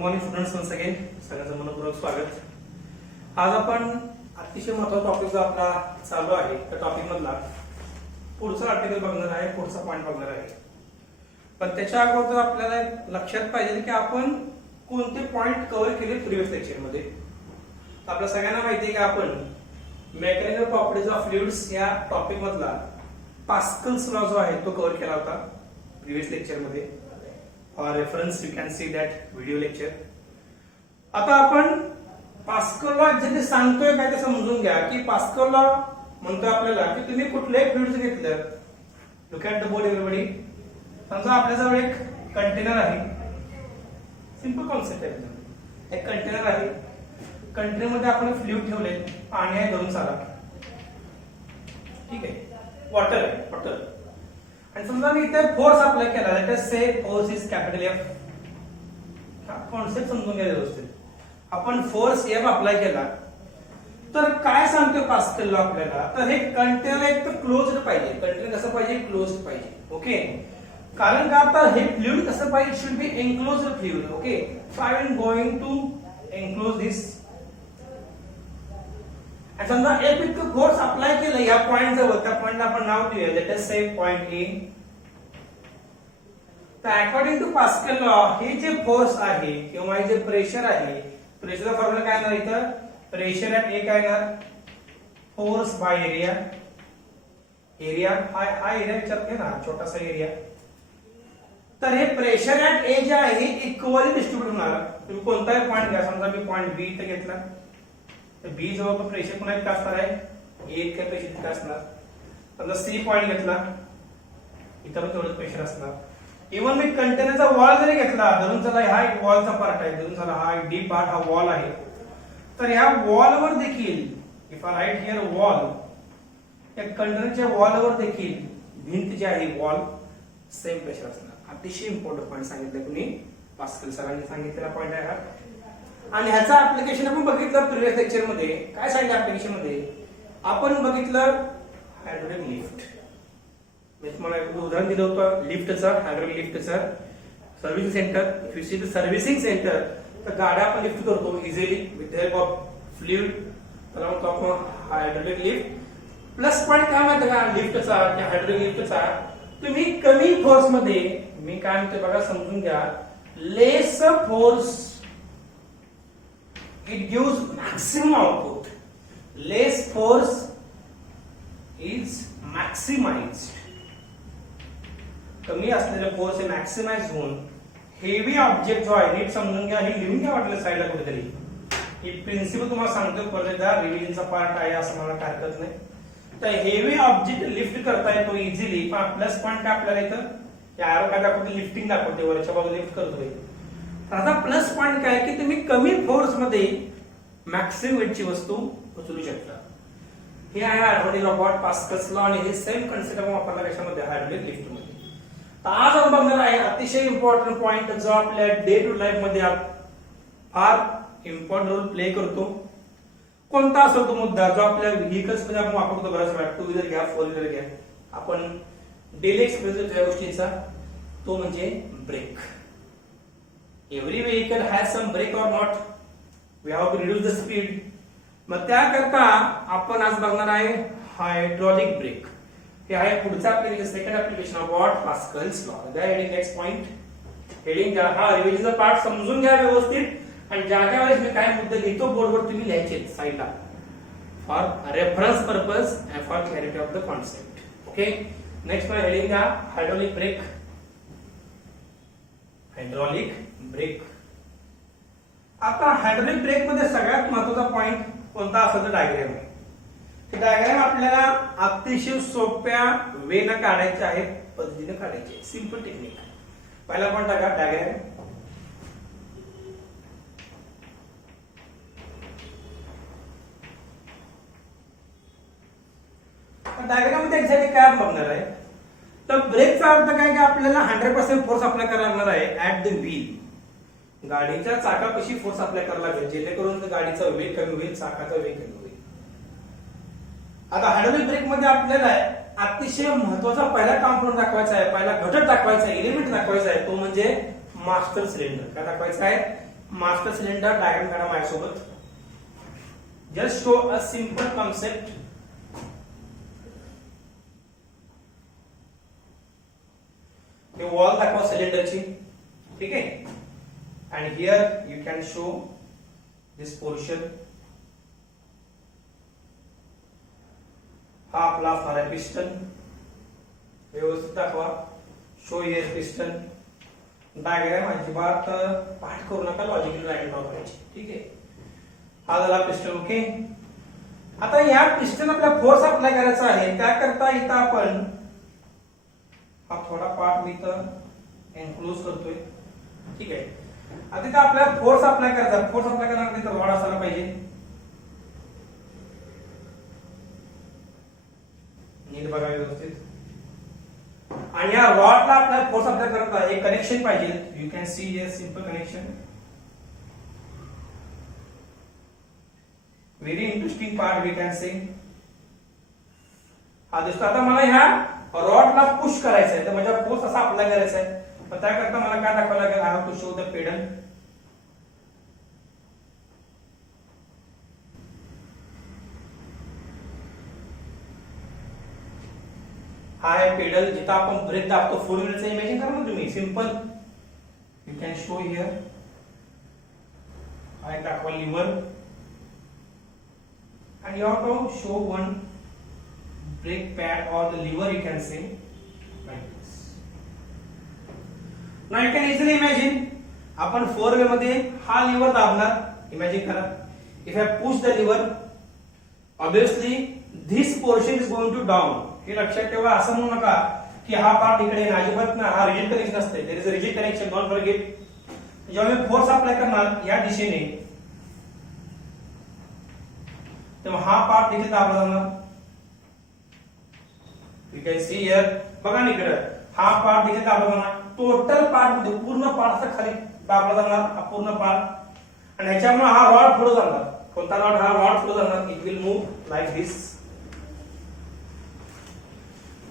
Morning students, once again सगळ्यांचं मनपूर्वक स्वागत. आज आपण अतिशय महत्त्वाचा टॉपिक जो आपला चालू आहे त्या टॉपिक मधला पुढचा आर्टिकल बघणार आहे, पुढचा पॉइंट बघणार आहे. पण त्याच्या अगोदर आपल्याला लक्षात पाहिजे की आपण कोणते पॉइंट कव्हर केले प्रिव्हियस लेक्चर मध्ये. आपल्या सगळ्यांना माहिती आहे की आपण मेकॅनिकल प्रॉपर्टीज ऑफ फ्लुइड्स या टॉपिक मधला पास्कल्स लॉ जो आहे तो कव्हर केला होता प्रिव्हियस लेक्चर मध्ये. For reference you can see that video lecture. आता आपण पास्कल लॉ जे सांगतोय काय ते समजून घ्या की पास्कल लॉ म्हणतो आपल्याला की तुम्ही कुठल्याही फ्लुइड घेतलं, look at the board everybody. समजा आपल्याजवळ एक कंटेनर आहे, सिंपल कॉन्सेप्ट आहे. एक कंटेनर आहे, कंटेनर मध्ये आपण फ्लुइड ठेवले, पाणी आहे धरून चाला, ठीक आहे, वॉटर आहे, वॉटर. आणि समजा मी इथे फोर्स अप्लाय केला, let us say force is capital F. Concept समजून घ्या व्यवस्थित. आपण फोर्स एफ अप्लाय केला तर काय सांगतो पास्कल लॉ आपल्याला, तर हे कंटेनर एक तर क्लोज्ड पाहिजे. कंटेनर कसं पाहिजे, क्लोज्ड पाहिजे. ओके, कारण का आता हे फ्लुइड कसं पाहिजे, should be enclosed fluid. Okay, so I am going to enclose this. आणि समजा एफ इतकं फोर्स अप्लाय केलं या पॉइंट जवळ, त्या पॉइंटला आपण नाव देऊया, let us say point A. तर अकॉर्डिंग टू पास्कल लॉ हे जे फोर्स आहे किंवा हे जे प्रेशर आहे, प्रेशरचा फॉर्म्युला काय येणार इथं, प्रेशर ॲट ए काय येणार, फोर्स बाय एरिया. एरिया हा एरिया विचारते ना, छोटासा एरिया. तर हे प्रेशर ॲट ए जे आहे हे इक्वली डिस्ट्रीब्यूट होणार. तुम्ही कोणताही पॉइंट घ्या, समजा मी पॉइंट बी इथं घेतला, तर बी जवळ प्रेशर पुन्हा इतकं असणार आहे, ए इतकं प्रेशर इतकं असणार. समजा सी पॉइंट घेतला, इथं पण तेवढंच प्रेशर असणार. इव्हन मी कंटेनरचा वॉल जरी घेतला, धरून चला हा एक वॉलचा पार्ट आहे, धरून चला हा एक डी पार्ट, हा वॉल आहे, तर ह्या वॉलवर देखील, if I write here wall, या कंटेनरच्या वॉलवर देखील भिंत जी आहे वॉल सेम प्रेशर असणार. अतिशय इम्पॉर्टंट पॉईंट सांगितलं कुणी, पास्कल सरांनी सांगितलेला पॉईंट आहे हा. आणि ह्याचा ऍप्लिकेशन आपण बघितलं प्रिव्हियस लेक्चर मध्ये. काय सांगितलं ऍप्लिकेशन मध्ये, आपण बघितलं हायड्रोलिक लिफ्ट. मी तुम्हाला एक उदाहरण दिलं होतं लिफ्टचं, हायड्रोलिक लिफ्टचं. Servicing centre, if you see the servicing centre, तर गाड्या आपण लिफ्ट करतो easily with help of fluid, त्याला म्हणतो आपण हायड्रोलिक लिफ्ट. प्लस पॉईंट काय माहिती का लिफ्टचा किंवा हायड्रोलिक लिफ्टचा, तुम्ही कमी फोर्स मध्ये, मी काय म्हणतोय बघा समजून घ्या, लेस force it gives maximum output. Less force is maximized. कमी असलेले फोर्स हे मॅक्सिमाइज होऊन हेवी ऑब्जेक्ट जो आहे, नीट समजून घ्या, हे लिहून घ्या वाटलं साईडला कुठेतरी. ही प्रिन्सिपल तुम्हाला सांगतो, परत एकदा रिव्हिजनचा पार्ट आहे असं मला काय हरकत नाही. तर हेवी ऑब्जेक्ट लिफ्ट करता येतो इझिली. पण प्लस पॉईंट काय आपल्याला इथं, एरो काय दाखवते, लिफ्टिंग दाखवते, वरच्या बाजूला लिफ्ट करतोय. आता प्लस पॉईंट काय की तुम्ही कमी फोर्स मध्ये मॅक्सिमम वेटची वस्तू उचलू शकता. हे आहे हायड्रोलिक रॉबॉट पास्कल्स लॉ, आणि हे सेम कन्सेप्ट आपण वापरला कशामध्ये, हायड्रोलिक लिफ्ट मध्ये. तर आज आपण बघणार आहे अतिशय इम्पॉर्टंट पॉईंट जो आपल्या डे टू लाईफ मध्ये फार इम्पॉर्टंट रोल प्ले करतो. कोणता असो तो मुद्दा जो आपल्या व्हेकल्स मध्ये आपण वापरतो बऱ्याच वेळा, टू व्हीलर घ्या, फोर व्हीलर घ्या, आपण डेली एक्सपिरियन्स त्या गोष्टीचा, तो म्हणजे brake. Every vehicle has some brake or not, we have to reduce the speed. मग त्याकरता आपण आज बघणार आहे हायड्रॉलिक ब्रेक. हे आहे पुढचं application, second application of what, Pascal's law. द्या हेडिंग, नेक्स्ट पॉइंट हेडिंग द्या. हा रिव्हिजनचा पार्ट समजून घ्या व्यवस्थित, आणि ज्या ज्या वेळेस मी काय मुद्दे लिहितो बोर्डवर तुम्ही लिहायचे साईडला, for reference purpose and for clarity of the concept. Okay, next point heading द्या, हायड्रॉलिक ब्रेक. Hydraulic brake. आता हायड्रॉलिक ब्रेक मध्ये सगळ्यात महत्वाचा पॉइंट कोणता असेल तर डायग्राम आहे. डायग्राम आपल्याला अतिशय सोप्या वेनं काढायचे आहे, पद्धतीने काढायचे, सिंपल टेक्निक. पहिला पॉइंट टाका डायग्राम. डायग्राम मध्ये एक्झॅक्टली काय बघणार आहे, तर ब्रेकचा अर्थ काय की आपल्याला 100% फोर्स अप्लाय करायला लागणार आहे ऍट द व्हील. गाडीच्या चाकापाशी फोर्स अप्लाय करायला लागेल, जेणेकरून गाडीचा वेग कमी होईल, चाकाचा वेग कमी होईल. आता हायड्रॉलिक ब्रेक मध्ये आपल्याला अतिशय महत्वाचा पहिला कॉम्पोनंट दाखवायचा आहे, पहिला घटक दाखवायचा आहे, एलिमेंट दाखवायचा आहे, तो म्हणजे मास्टर सिलेंडर. काय दाखवायचा आहे, मास्टर सिलेंडर डायग्राम काढा माझ्यासोबत. Just show a simple concept. हे वॉल दाखवा सिलेंडरची. ठीक आहे. And here you can show this portion. हा आपला असणार आहे पिस्टन. व्यवस्थित दाखवा. Show here piston. डायग्राम अजिबात पाठ करू नका, लॉजिकल डायग्राम ड्रॉ करायची. ठीक आहे. हा झाला पिस्टन. ओके. आता या पिस्टन आपल्या फोर्स अप्लाय करायचा आहे. त्याकरता इथं आपण हा थोडा पार्ट मी इथं एनक्लोज करतोय. ठीक आहे. आता इथं आपल्याला फोर्स अप्लाय करायचा. फोर्स अप्लाय करणार तिथं रॉड असायला पाहिजे. नीट बघा व्यवस्थित. आणि या रॉडला आपल्याला फोर्स अप्लाय करत आहे. एक कनेक्शन पाहिजे. You can see here simple connection. Very interesting part we can say. हा दिसतो. आता मला ह्या रॉडला पुश करायचं आहे, तर माझ्या फोर्स असा अप्लाय करायचा आहे. पण त्याकरता मला काय दाखवायला लागेल? I have to show the pedal. हा आहे पेडल जिथं आपण ब्रेक दाबतो. फोर व्हीलरचं इमेजिन करा ना तुम्ही. Simple you can show here. हा एक दाखवा liver. and you have to show one brake pad or the lever, you can say like this. Now you can easily imagine आपण फोर वे मध्ये हा lever दाबणार. इमॅजिन करा. If I push the lever, obviously this portion is going to down. हे लक्षात ठेवा. असं म्हणू नका की हा पार्ट इकडे अजिबात ना, हा रिजिड कनेक्शन असते. There is a rigid connection, don't forget. जेव्हा मी फोर्स अप्लाय करणार या दिशेने, तेव्हा हा पार्ट देखील दाबला जाणार. You can see here. बघा ना इकडे हा पार्ट देखील दाबला जाणार. टोटल पार्ट मध्ये पूर्ण पार्ट खाली दाबला जाणार. हा पूर्ण पार्ट. आणि ह्याच्यामुळे हा रॉड पुढे जाणार. कोणता रॉड? हा रॉड पुढे जाणार. इट विल मूव्ह लाईक दिस.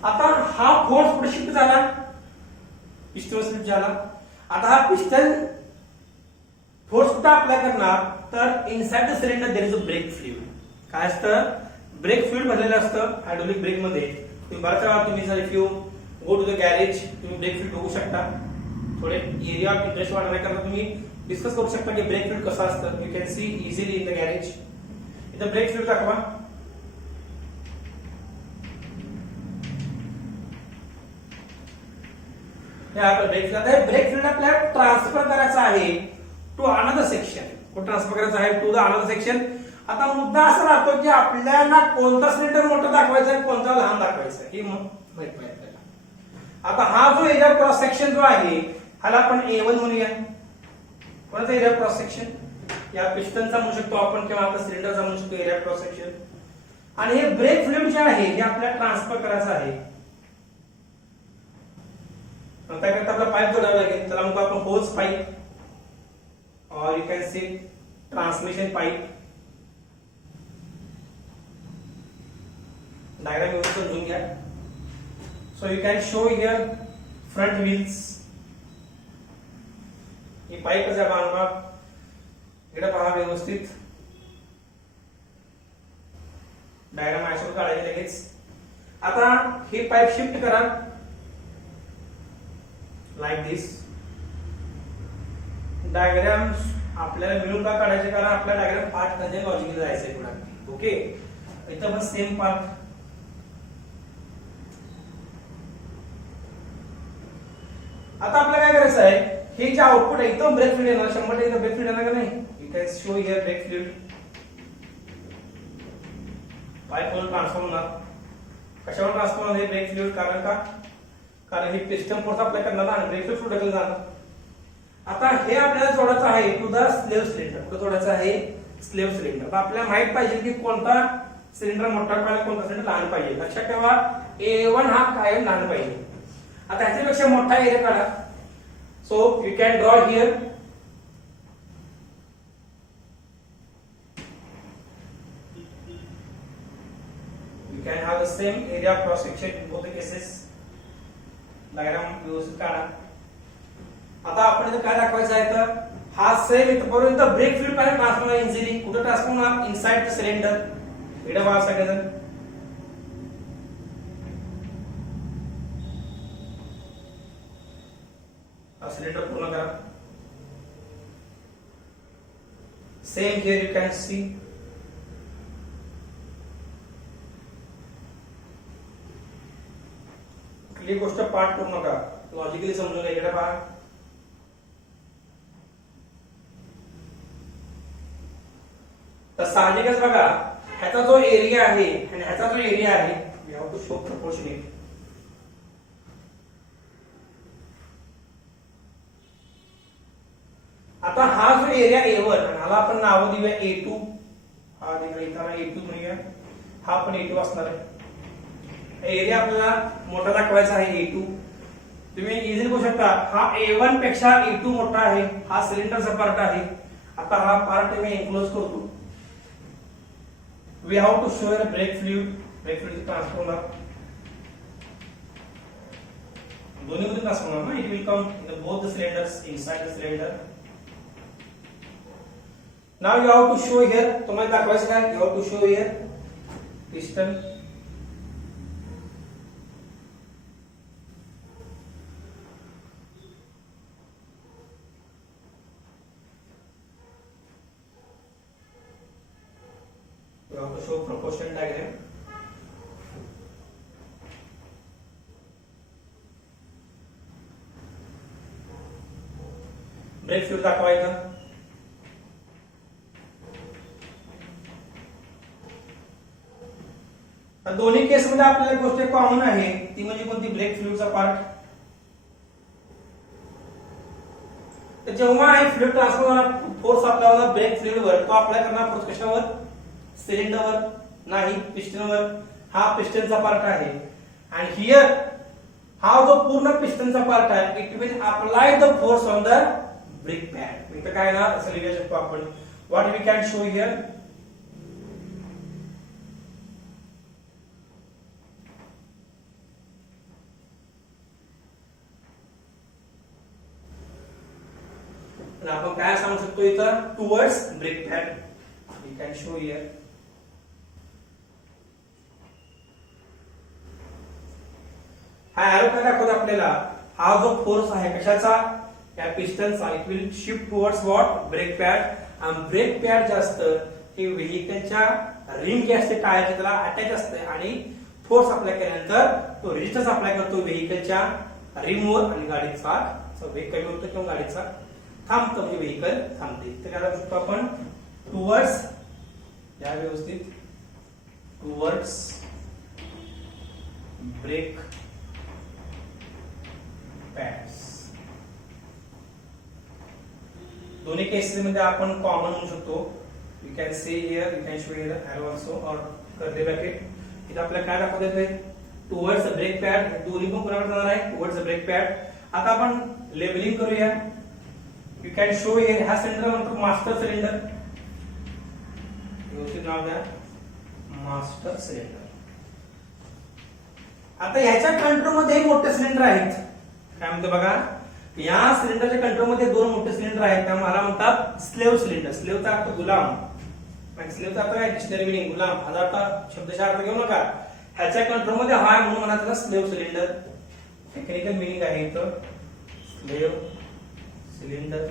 आता हा फोर्स पुढे शिफ्ट झाला, पिस्टन शिफ्ट झाला. आता हा पिस्टन फोर्स कुठे अप्लाय करणार? तर inside the cylinder there is a brake fluid. काय असतं? ब्रेक फ्लुइड भरलेलं असतं हायड्रोलिक ब्रेक मध्ये. तुम्ही बऱ्याच वेळा तुम्ही जर if you go to the garage, तुम्ही ब्रेक फ्लुइड बघू शकता. थोडे एरिया ऑफ इंटरेस्ट वाढवण्याकरता तुम्ही डिस्कस करू शकता की ब्रेक फ्लुइड कसं असतं. You can C easily in the garage. इथं ब्रेक फ्लुइड दाखवा. हे आपलं ब्रेक फ्लुइड. आता हे ब्रेक फ्लुइड आपल्याला ट्रान्सफर करायचं आहे टू अनदर सेक्शन. कुठं ट्रान्सफर करायचं आहे? To the another section. आता मुद्दा असा राहतो की आपल्याला कोणता सिलेंडर मोठा दाखवायचा आहे, कोणता लहान दाखवायचा आहे, हे माहित नाही आपल्याला. आता हा जो एरिया क्रॉस सेक्शन जो आहे, ह्याला आपण A1 म्हणूया. कोणाचा एरिया क्रॉस सेक्शन? या पिस्टनचा म्हणू शकतो आपण, किंवा आपल्या सिलेंडरचा म्हणू शकतो एरिया क्रॉस सेक्शन. आणि हे ब्रेक फ्लुइड जे आहे हे आपल्याला ट्रान्सफर करायचं आहे. त्याकरता आपला पाईप जोडावा लागेल. त्याला म्हणतो आपण होज पाईप और you can say transmission pipe. Diagram व्यवस्थित समजून घ्या. So you can show here front wheels. He pipe कसा बांधणार? इकडे पहा व्यवस्थित. डायग्राम आयसोड काढायची लगेच. आता हे पाईप शिफ्ट करा लाईक दिस. डायग्राम आपल्याला मिळून का काढायचे? कारण आपल्या डायग्राम पार्ट मध्ये लॉजिकली जायचंय पुढे. ओके. इथं पण सेम पार्ट. आता आपल्याला काय करायचं आहे? हे जे आउटपुट आहे इथं ब्रेक फ्लुइड येणार. 100% ब्रेक फ्लुइड येणार का नाही? You can show here brake fluid. Pipe वर ट्रान्सफॉर होणार. कशावर ट्रान्सफॉर होणार? Brake fluid. कारण का? कारण हे पिस्टन फोर्स अप्लाय करणार आणि ब्रेक फ्लुइड पुढे ढकलून जाणार. आता हे आपल्याला जोडायचं आहे टू द स्लेव्ह सिलेंडर. कुठे जोडायचं आहे? Slave cylinder. आता आपल्याला माहित पाहिजे की कोणता सिलेंडर मोठा पाहिजे, कोणता सिलेंडर लहान पाहिजे. लक्षात ठेवा A1 हा कायम लहान पाहिजे. आता ह्याच्यापेक्षा मोठा एरिया काढा. So you can draw here. You can have the same area cross section in both the cases. Diagram व्यवस्थित काढा. आता आपण इथे काय दाखवायचं आहे? तर हा सेम इथपर्यंत ब्रेक फ्लुइड पाहिजे ट्रान्सफर होणार इझिली. कुठे ट्रान्सफर होणार? Inside the cylinder. इकडे पहा सगळेजण. हा सिलेंडर पूर्ण करा. Same here you can C. कुठली गोष्ट पाठ करू नका, लॉजिकली समजून घ्या. इकडे पहा. तर साहजिकच बघा, ह्याचा जो एरिया आहे आणि ह्याचा जो एरिया आहे, we have to show proportionate. आता हा जो एरिया A1 आणि ह्याला आपण नाव देऊया A2. हा इथं A2 म्हणूया. हा पण A2 असणार आहे. एरिया आपल्याला मोठा दाखवायचा आहे A2. तुम्ही इझिली बघू शकता, हा A1 पेक्षा A2 मोठा आहे. हा सिलेंडरचा पार्ट आहे. आता हा पार्ट मी एन्क्लोज करतो. We have to show brake fluid. Brake fluid transfer होणार दोन्ही मध्ये ट्रान्सफर होणार ना. It will come in both the cylinders inside the cylinder. Now you have to show here. तुम्हाला दाखवायचं काय? You have to show here piston. You have to show proportion diagram. Brake fluid दाखवायचं. दोन्ही केस मध्ये आपल्याला गोष्ट कॉमन आहे, ती म्हणजे कोणती? ब्रेक फ्लुइडचा पार्ट. तर जेव्हा हे फ्लुइड ट्रान्सफर होणार, फोर्स आपला होणार ब्रेक फ्लुइडवर, तो अप्लाय करणार फोर्स कशावर? सिलेंडरवर नाही, पिस्टनवर. हा पिस्टनचा पार्ट आहे. आणि हियर हा जो पूर्ण पिस्टनचा पार्ट आहे, it will apply the force on the brake pad. इथं काय ना असं लिहू शकतो आपण. What we can show here? आपण काय सांगू शकतो इथं? Towards brake pad. We can show here. हा एरो काय दाखवतो आपल्याला? हा जो फोर्स आहे कशाचा? या पिस्टनचा. It will shift towards what? Brake pad. आणि ब्रेक पॅड जास्त हे व्हेकलच्या रिम जे असते टायरचे त्याला अटॅच असते आणि फोर्स अप्लाय केल्यानंतर तो रेजिस्टन्स अप्लाय करतो व्हेकलच्या रिमवर आणि गाडीचा वेग कमी होतो किंवा गाडीचा थांबतो, म्हणजे व्हेकल थांबते. तर याला शकतो आपण टुवर्ड्स, या व्यवस्थित, टुवर्ड्स ब्रेक पॅड्स. दोन्ही केसेस मध्ये आपण कॉमन म्हणू शकतो. You can see here, you can show here arrow also और कर्ली ब्रॅकेट. इथे आपल्याला काय दाखवत येते? Towards the brake pad. दोन्ही पण कोणाकडे जाणार आहे? Towards the brake pad. आता आपण लेबलिंग करूया. You can show here हा सिलेंडर म्हणतो मास्टर सिलेंडर. व्यवस्थित नाव द्या, मास्टर सिलेंडर. आता ह्याच्या कंट्रोल मध्ये मोठे सिलेंडर आहेत. काय म्हणतो बघा, या सिलेंडरच्या कंट्रोल मध्ये दोन मोठे सिलेंडर आहेत. त्यामुळे मला म्हणतात स्लेव्ह सिलेंडर. स्लेव्हचा अर्थ गुलाम. स्लेव्हचा अर्थ काय? डिक्शनरी मिनिंग गुलाम. हजार शब्दाचा अर्थ घेऊ नका. ह्याच्या कंट्रोल मध्ये हा म्हणून म्हणा त्याला स्लेव्ह सिलेंडर. टेक्निकल मिनिंग आहे इथं स्लेव्ह सिलेंडर.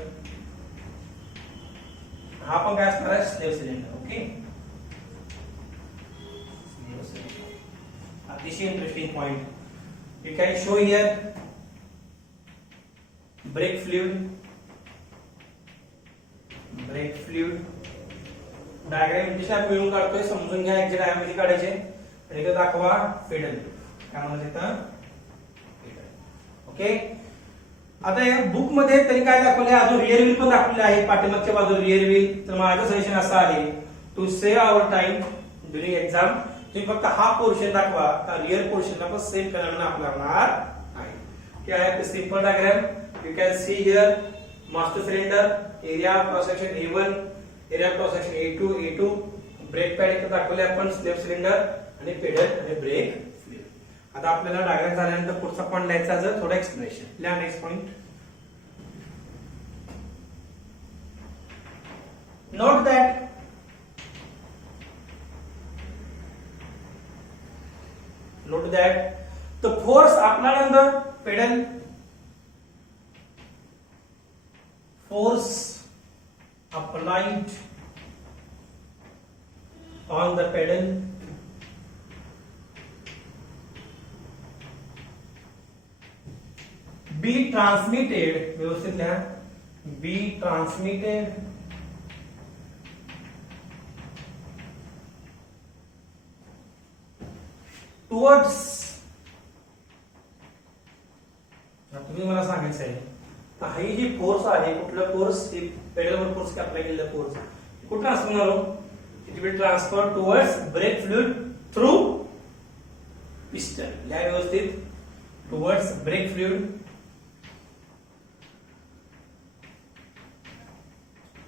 हा पण काय असणार आहे? Slave cylinder. ओके, अतिशय interesting point. You can show here brake fluid. Brake fluid diagram दिशा मिळून काढतोय, समजून घ्या. एक डायग्राम काढायचे आणि इथे दाखवा पेडल. काय म्हणायचं इथं? ओके. आता या बुक मध्ये तरी काय दाखवले? अजून रिअर व्हील पण दाखवले आहे, पाठीमागच्या बाजूला रिअर व्हील. तर माझं सजेशन असं आहे, to save our time during exam, तुम्ही फक्त हा पोर्शन दाखवा, का रिअर पोर्शनला पण सेम कलरने आपल्याला आहे. क्या है? Simple diagram. You can see here master cylinder, area cross section A1, area cross section A2, A2. Brake pad इथे दाखवले आपण, स्लेव्ह सिलेंडर आणि पेडल आणि ब्रेक. आता आपल्याला डायग्राम झाल्यानंतर पुढचा पॉइंट लिहायचा, जर थोडं एक्सप्लेनेशन. लिहा next point. Note that the force applied on the pedal, force applied on the pedal be transmitted, व्यवस्थित लिहा, be transmitted towards, तुम्ही मला सांगायचं आहे ही जी फोर्स आहे, कुठला फोर्स, पेडलवर फोर्स अप्लाय केलेला फोर्स कुठं ट्रान्सफर होणार, it will transfer towards brake fluid through piston, या व्यवस्थित towards brake fluid,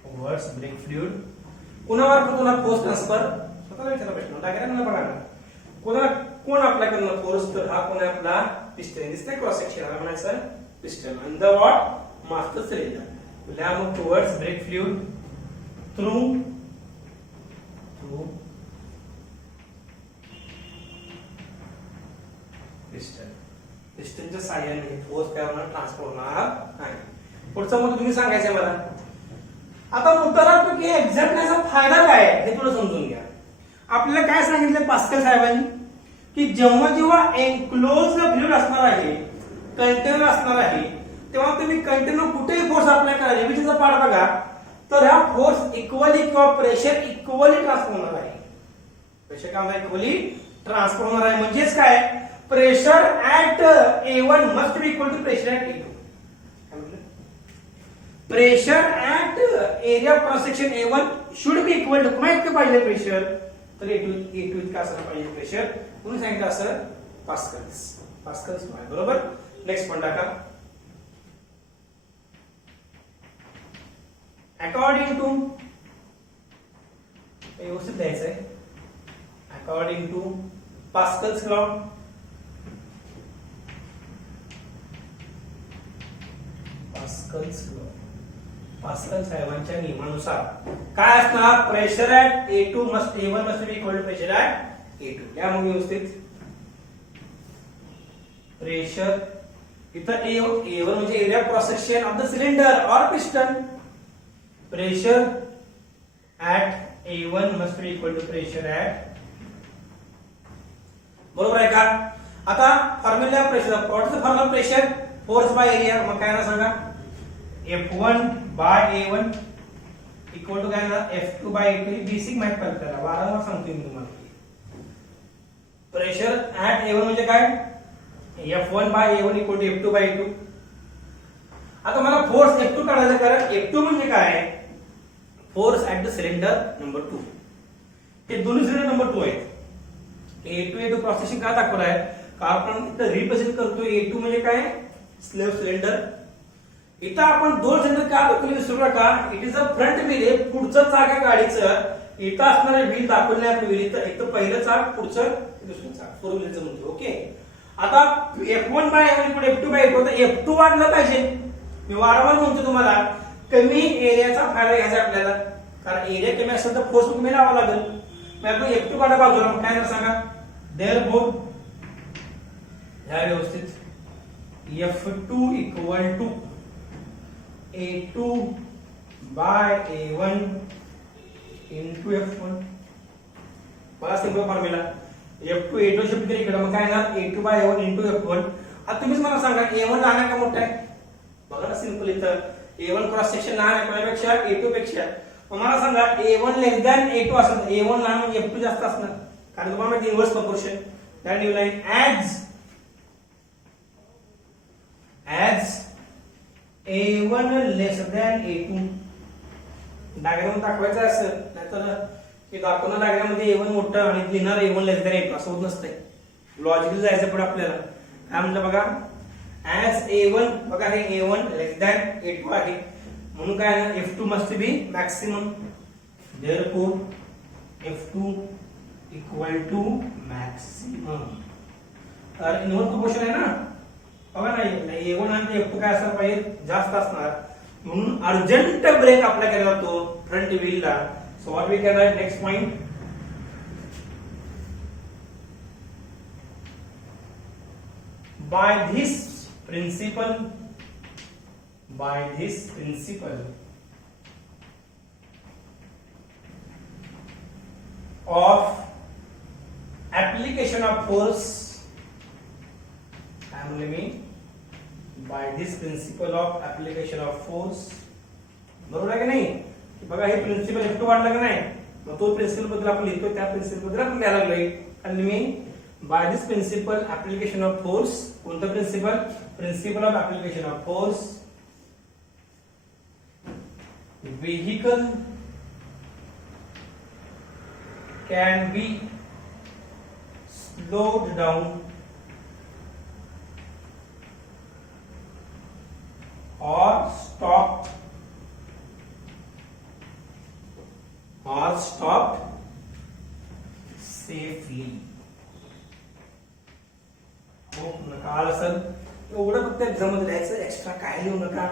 towards brake fluid, कोणावर पुन्हा फोर्स ट्रान्सफर, स्वतःला विचारा प्रश्न डायग्राम बघा ना, कोण अप्लाय करणार फोर्स, तर हा कोण आपला पिस्टन दिसतंय क्रॉस सेक्शन, आला म्हणायचं piston on the what master cylinder, त्या मग टुवर्ड्स ब्रेक फ्लुइड थ्रू पिस्टनच्या साहाय्याने फोर्स काय होणार, ट्रान्सफर होणार आहे. पुढचं मग तुम्ही सांगायचंय मला. आता मुद्दा की एक्झॅक्टनेसचा फायदा काय हे थोडं समजून घ्या. आपल्याला काय सांगितलं पास्कल साहेबांनी की जेव्हा एनक्लोज फ्लुइड असणार आहे, कंटेनर असणार आहे, तेव्हा तुम्ही कंटेनर कुठेही फोर्स अप्लाय करा, रिव्हिजनचा पार्ट बघा, तर हा फोर्स इक्वली किंवा प्रेशर इक्वली ट्रान्सफर होणार आहे. प्रेशर काय होणार, इक्वली ट्रान्सफर होणार आहे. म्हणजेच काय, pressure at A1 must be equal to pressure at A2. Pressure at area cross section A1 should be equal to, माहित का पाहिजे प्रेशर, तर A2 इतका असलं पाहिजे प्रेशर, तुम्ही सांगितलं असं पास्कल्स बरोबर. नेक्स्ट पण टाका. अकॉर्डिंग टू, व्यवस्थित द्यायचं आहे, according to Pascal's law, Pascal साहेबांच्या नियमानुसार काय असणार, pressure at A2 must A1 must be equal to pressure at A2. यामुळे व्यवस्थित प्रेशर इथं A1 म्हणजे area cross section of the cylinder or piston, pressure at A1 must be equal to pressure at, बरोबर आहे का. आता formula pressure, formula pressure force by area, मग काय ना सांगा, F1 bye A1 equal to काय ना F2 बाय A2. बेसिक माहित पाहिजे त्याला, वारंवार सांगतोय मी तुम्हाला. प्रेशर ऍट A1 म्हणजे काय, F1 bye A1 equal to F2 bye A2. आता मला फोर्स F2 काढायचा, कारण F2 म्हणजे काय, force at the cylinder number 2. हे दोन्ही सिलेंडर नंबर 2 आहेत. A2 क्रॉस सेक्शन का दाखवलं आहे, कारण आपण इथं रिप्रेझेंट करतोय A2 म्हणजे काय, स्लेव्ह सिलेंडर. इथं आपण दोन सिलेंडर का दाखवले विसरू नका, it is a front wheel, पुढचं चाक आहे गाडीचं, इथं असणारे व्हील दाखवले आपण व्हील, इथं पहिलं चाक, पुढचं दुसरं चाक, फोर व्हीलचं म्हणतो. ओके. आता F1 bye A1 equal F2 bye A2, तर F2 वाढलं पाहिजे. मी वारंवार म्हणतो तुम्हाला, कमी एरियाचा फायदा घ्यायचा आपल्याला, कारण एरिया कमी असेल तर फोर्स कमी लावावा लागेल. मग आपण F2 काढा बाजूला, काय ना सांगा, देअरफोर ह्या व्यवस्थित F2 equal to A2 bye A1 into F1. बघा simple formula, F2 A2 shift केली इकडे, मग काय ना A2 bye A1 into F1. आता तुम्हीच मला सांगा A1 लहान आहे का मोठा आहे, बघा ना सिंपल, इथं A1 क्रॉस सेक्शन लहान आहे कोणापेक्षा, A2 पेक्षा. मग मला सांगा A1 लेस दॅन A2 असेल, A1 लहान म्हणजे F2 जास्त असणार, कारण तुम्हाला माहिती inverse proportion. That new line as A1 less than A2. Diagram दाखवायचा असेल, नाहीतर हे दाखवणार डायग्राम मध्ये A1 मोठं आणि लिहिणार A1 लेस दॅन A2 असं होत नसतंय. लॉजिकली जायचं पुढे आपल्याला. काय म्हणलं बघा, as A1, बघा हे A1 लेस दॅन A2 आहे, म्हणून काय आहे, F2 must be maximum. Therefore F2 equal to maximum. तर इन्व्हर्स प्रोपोर्शन आहे ना, बघा ना A1 आणि F2 काय असणार पाहिजे, जास्त असणार. म्हणून अर्जंट ब्रेक अप्लाय केला जातो फ्रंट व्हीलला. So what we can write next point. By this principle of application of force, I am mean by this principle of application of force, बरोबर आहे की नाही. बघा हे प्रिन्सिपल एकटं वाढलं का नाही, मग तो प्रिन्सिपल बद्दल आपण लिहितो, त्या प्रिन्सिपल बद्दल आपण लिहायला लागलोय. आणि मी by this principle application of force, कोणतं principle, principle of application of force, vehicle can be slowed down or stopped safely. काल असेल एवढं फक्त एक्झाम मध्ये लिहायचं, एक्स्ट्रा काय लिहू नका.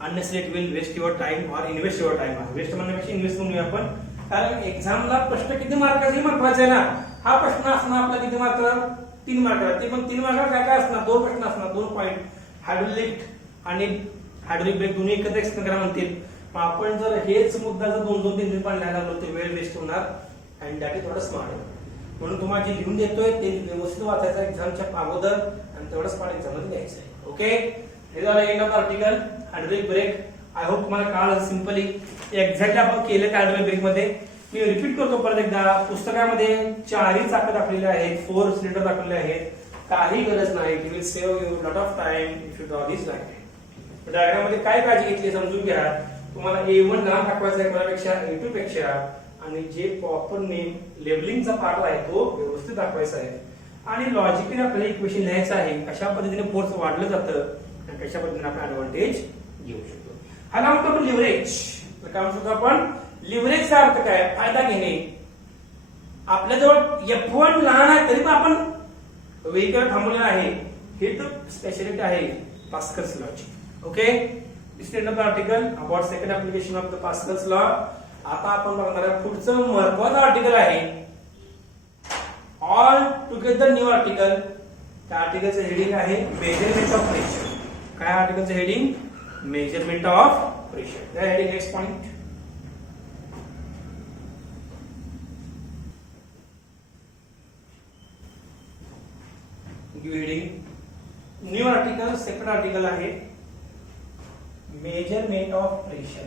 Unnecessary will waste your time और इन्वेस्ट युअर टाइम. वेस्ट म्हणण्यापेक्षा इन्व्हेस्ट करूया आपण, कारण एक्झामला प्रश्न किती मार्काचा हे महत्वाचं आहे ना. हा प्रश्न असणार आपला किती मार्काला, 3 मार्काला. ते पण 3 मार्काला काय काय असणार, 2 प्रश्न असणार, 2 पॉइंट. हायड्रोलिक लिफ्ट आणि हायड्रोलिक ब्रेक दोन्ही एकत्र एक्सप्लेन करा म्हणतील. पण आपण जर हेच मुद्दा जर 2-2-3 पण लिहायला लागलो तर वेळ वेस्ट होणार. अँड दॅट इज थोडं स्मार्ट. म्हणून तुम्हाला जे लिहून देतोय ते व्यवस्थित वाचायचं एक्झामच्या अगोदर आणि तेवढंच पाठ एक्झाम मध्ये द्यायचं आहे. ओके, हे झालं end of article hydraulic brake. I hope तुम्हाला कळालं सिंपली एक्झॅक्टली आपण केलं त्या हायड्रोलिक ब्रेक मध्ये. मी रिपीट करतो परत एकदा, पुस्तकामध्ये 4ही चाकं दाखवलेले आहेत, 4 सिलेंडर दाखवलेले आहेत. काही गरज नाही, it will save you lot of time if you draw this diagram. Diagram मध्ये काय काळजी घेतली समजून घ्या. तुम्हाला A1 लहान दाखवायचा आहे कोणापेक्षा, A2 पेक्षा, आणि जे प्रॉपर नेम लेबलिंगचा पार्ट आहे तो व्यवस्थित दाखवायचा आहे. आणि लॉजिकली आपल्याला इक्वेशन लिहायचं आहे, कशा पद्धतीने फोर्स वाढलं जातं आणि कशा पद्धतीने आपण ऍडव्हान्टेज घेऊ शकतो. हा नाव म्हणतो आपण लिव्हरेज. काय म्हणतो आपण, लिव्हरेजचा अर्थ काय, फायदा घेणे. आपल्याजवळ F1 लहान आहे तरी पण आपण व्हेइकल थांबवलेला आहे, हे तर स्पेशालिटी आहे पास्कल्स लॉची. Okay, this end of the article about second application of the Pascal's law. आता आपण बघणार पुढचं महत्वाचं आर्टिकल आहे, ऑल टुगेदर न्यू आर्टिकल. त्या आर्टिकलचं हेडिंग आहे मेजरमेंट ऑफ प्रेशर. काय आर्टिकलचं हेडिंग, मेजरमेंट ऑफ प्रेशर. त्या heading next point. Heading new article, second article आहे मेजरमेंट ऑफ प्रेशर.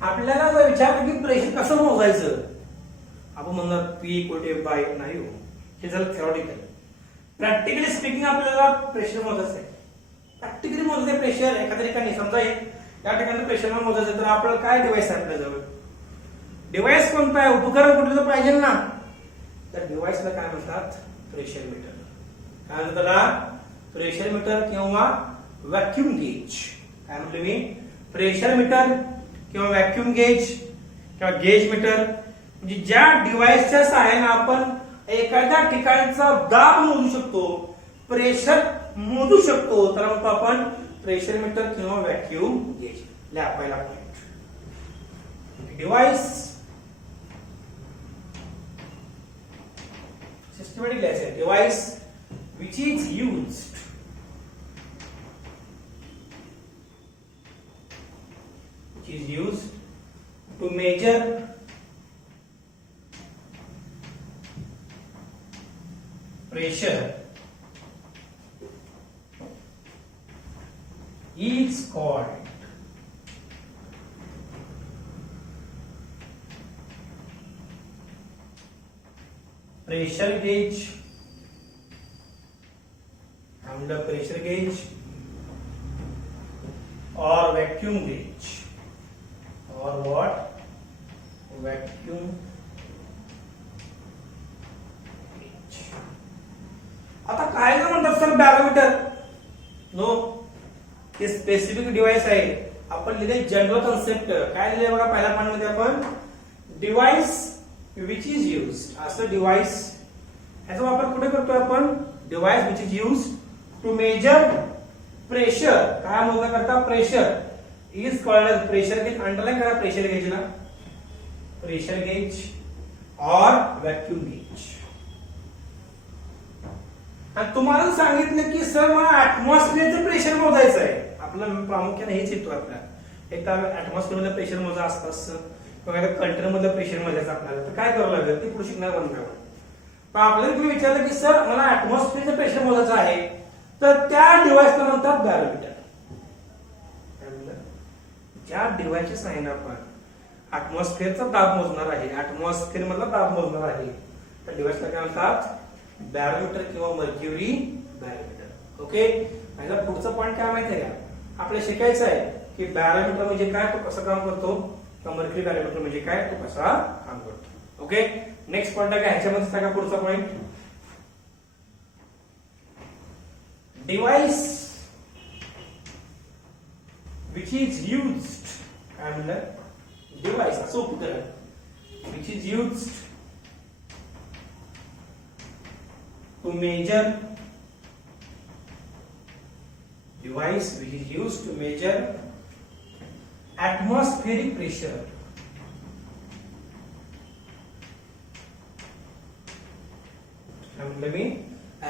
आपल्याला जर विचारलं की प्रेशर कसं मोजायचं, आपण म्हणणार P = F/A नाही हो, हे झालं थेरॉटिकल. प्रॅक्टिकली स्पीकिंग आपल्याला प्रेशर मोजायचं आहे. प्रॅक्टिकली मोजायचं प्रेशर एखाद्या ठिकाणी, समजा या ठिकाणी प्रेशर मोजायचं तर आपल्याला काय डिव्हाइस आहे आपल्याजवळ, डिव्हाइस कोणतं आहे, उपकरण कुठलं तर पाहिजे ना. त्या डिव्हाइसला काय म्हणतात, प्रेशर मीटर. काय म्हणतात त्याला, प्रेशर मीटर किंवा व्हॅक्यूम गेज. काय म्हटलं मी, प्रेशर मीटर किंवा व्हॅक्यूम गेज किंवा गेज मीटर, म्हणजे ज्या डिव्हाइसच्या सहाय्याने आपण एखाद्या ठिकाणचा दाब मोजू शकतो, प्रेशर मोजू शकतो, तर म्हणतो आपण प्रेशर मीटर किंवा व्हॅक्यूम गेज. लिहा पहिला पॉइंट, डिव्हाइस सिस्टमॅटिक लिहायचं, device which is used is used to measure pressure is called pressure gauge, and pressure gauge or vacuum gauge. Or what? Vacuum gauge. आता काय म्हणतात सर बॅरोमीटर? नो, हे specific device आहे आपण लिहिले general concept. काय लिहिले बघा पहिल्या पॉइंट मध्ये आपण डिव्हाइस विच इज युज्ड. असं डिव्हाइस याचा वापर कुठे करतोय आपण? Device which is used to measure pressure. काय मोजण्या करता? Pressure is called pressure gauge. Underline करा प्रेशर गेजला. प्रेशर गेज और व्हॅक्यूम गेज. आणि तुम्हाला सांगितलं की सर मला ऍटमॉस्फिअरचं प्रेशर मोजायचं आहे. आपलं प्रामुख्याने हेच येतो आपल्याला. एक तर ऍटमॉस्फिअर मधलं प्रेशर मोजा असतं किंवा कंटेनर मधलं प्रेशर मोजायचं आपल्याला, तर काय करावं लागेल ते पुढे शिकणार बनणार. तर आपल्याला तुम्ही विचारलं की सर मला ऍटमॉस्फिअरचं प्रेशर मोजायचं आहे, तर त्या डिव्हाइसला म्हणतात बॅरोमीटर. ज्या डिव्हाइसची सांगितलं आपण ऍटमॉस्फिअरचा दाब मोजणार आहे, ऍटमॉस्फिअर मधला दाब मोजणार आहे, त्या डिव्हाइसला काय म्हणतात? बॅरोमीटर किंवा मर्क्युरी बॅरोमीटर. ओके. आणि पुढचा पॉईंट काय माहिती आहे का? आपल्याला शिकायचं आहे की बॅरोमीटर म्हणजे काय, तो कसं काम करतो, मर्क्युरी बॅरोमीटर म्हणजे काय, तो कसा काम करतो. ओके. नेक्स्ट पॉईंट काय ह्याच्यामध्ये सांगा. पुढचा point device which is used. काय म्हणलं? डिव्हाइस असं उपकरण which is used to measure. Device which is used to measure atmospheric pressure. Let me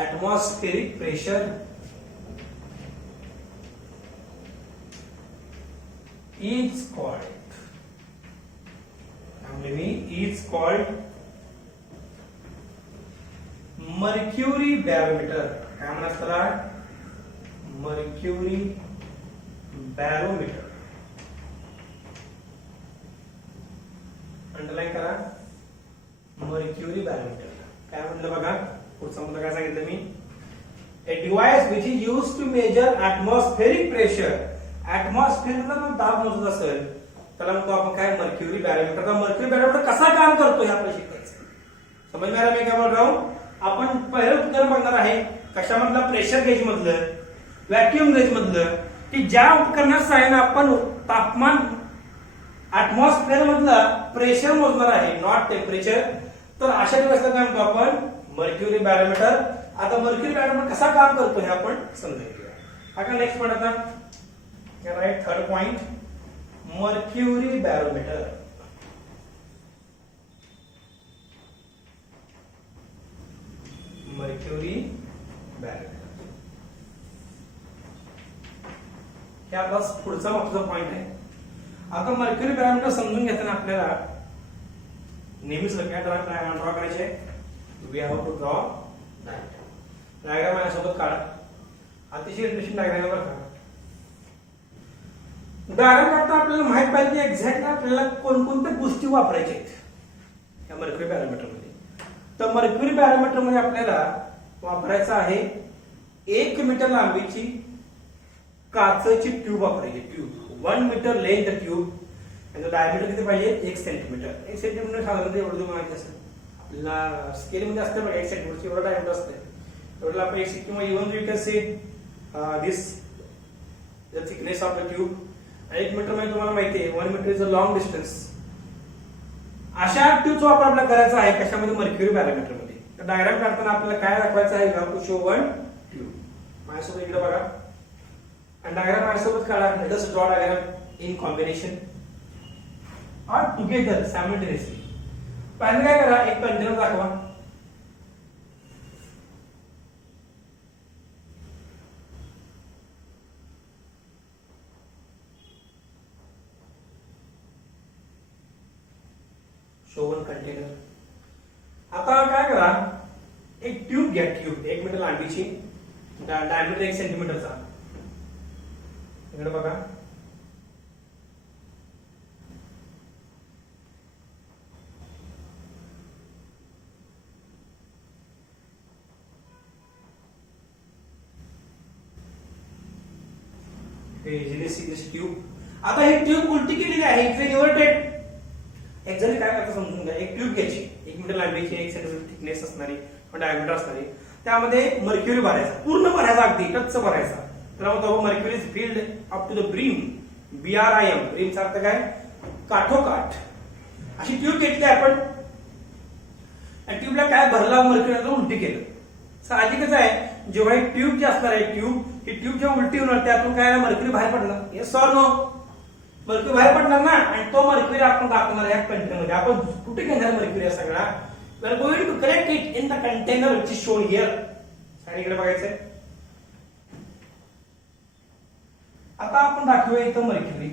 atmospheric pressure is called. Is called mercury barometer. काय म्हणतात त्याला? Mercury barometer. अंडरलाईन करा. Mercury barometer. काय म्हटलं बघा पुढचा मुद्दा काय सांगितलं मी? A device which is used to measure atmospheric pressure. Atmosphere मधला दाब मोजत असेल त्याला म्हणतो आपण काय? Mercury barometer. तर मर्क्युरी बॅरोमीटर कसा काम करतो हे आपल्याला शिकायचं. समज मला मी काय बोल रहा हूं? आपण पहिलं उपकरण बघणार आहे कशामधला? प्रेशर गेज मधलं, व्हॅक्यूम गेज मधलं, की ज्या उपकरणाच्या सहाय्याने आपण तापमान ऍटमॉस्फिअर मधलं प्रेशर मोजणार आहे, नॉट टेम्परेचर. तर अशा डिव्हाइसला काय म्हणतो आपण? Mercury barometer. आता मर्क्युरी बॅरोमीटर कसा काम करतो हे आपण समजून घेऊया. आता नेक्स्ट पॉईंट आता write third point mercury barometer. Mercury barometer हे आपला पुढचा महत्वाचा पॉइंट आहे. आता मर्क्युरी बॅरोमीटर समजून घेताना आपल्याला नेहमीच लक्षात ड्रॉ करायचे. We have to draw diagram माझ्यासोबत काढा. अतिशय इंटरेस्टिंग डायग्राम बरं का. डायग्राम काढता आपल्याला माहित पाहिजे की एक्झॅक्ट आपल्याला कोणकोणत्या गोष्टी वापरायच्या आहेत या मर्क्युरी बॅरोमीटर मध्ये. तर मर्क्युरी बॅरोमीटर मध्ये आपल्याला वापरायचं आहे 1 मीटर लांबीची काचेची ट्यूब वापरायची. Tube 1 metre length tube. त्याचं डायमीटर किती पाहिजे? 1 सेंटीमीटर. 1 सेंटीमीटर साधारणतः एवढं तुम्हाला माहिती असेल. आपल्याला स्केल मध्ये असतं बघा 1 सेंटीमीटर एवढं डायमीटर असतं. एवढं आपण 1 किंवा even you can say this the thickness of the tube. 1 metre म्हणजे तुम्हाला माहिती आहे 1 metre is a long distance. अशा ट्यूबचा वापर आपल्याला करायचा आहे कशामध्ये? मर्क्युरी बॅरोमीटर मध्ये. तर डायग्राम काढताना आपल्याला काय दाखवायचं आहे? You have to show 1 tube. माझ्यासोबत इकडे बघा आणि डायग्राम माझ्यासोबत काढा. Let us draw diagram in combination और टुगेदर सायमल्टेनियसली. पहिल्यांदा काय करा? एक कंटेनर दाखवा. Show 1 container. आता काय करा? एक ट्यूब घ्या. ट्यूब 1 मीटर लांबीची, डायमीटर 1 सेंटीमीटरचा. इकडे बघा ट्यूब. आता ही ट्यूब उलटी केलेली आहे. इथे इन्व्हर्टेड. एक्झॅक्टली काय करता समजून घ्या. एक ट्यूब घ्यायची 1 मीटर लांबीची, 1 सेंटीमीटर थिकनेस असणारी, डायमीटर असणारी. त्यामध्ये मर्क्युरी भरायचा, पूर्ण भरायचा, अगदी टच भरायचा. त्याला म्हणतो mercury is filled up to the brim. BRIM, ब्रीमचा अर्थ काय? काठोकाठ. अशी ट्यूब घेतली आपण आणि ट्यूबला काय भरला मर्क्युरी उलटी केलं. साहजिकच आहे जेव्हा ही ट्यूब जी असणार आहे ही ट्यूब जेव्हा उलटी होणार त्यातून काय मर्क्युरी बाहेर पडणार. Yes or no? मर्क्युरी बाहेर पडणार ना. आणि तो मर्क्युरी आपण दाखवणार या कंटेनरमध्ये. आपण कुठे घेणार मर्क्युरी हा सगळा? We are going to collect it in the container which is shown here. साईडकडे बघायचंय. आता आपण दाखवूया इथं मर्क्युरी.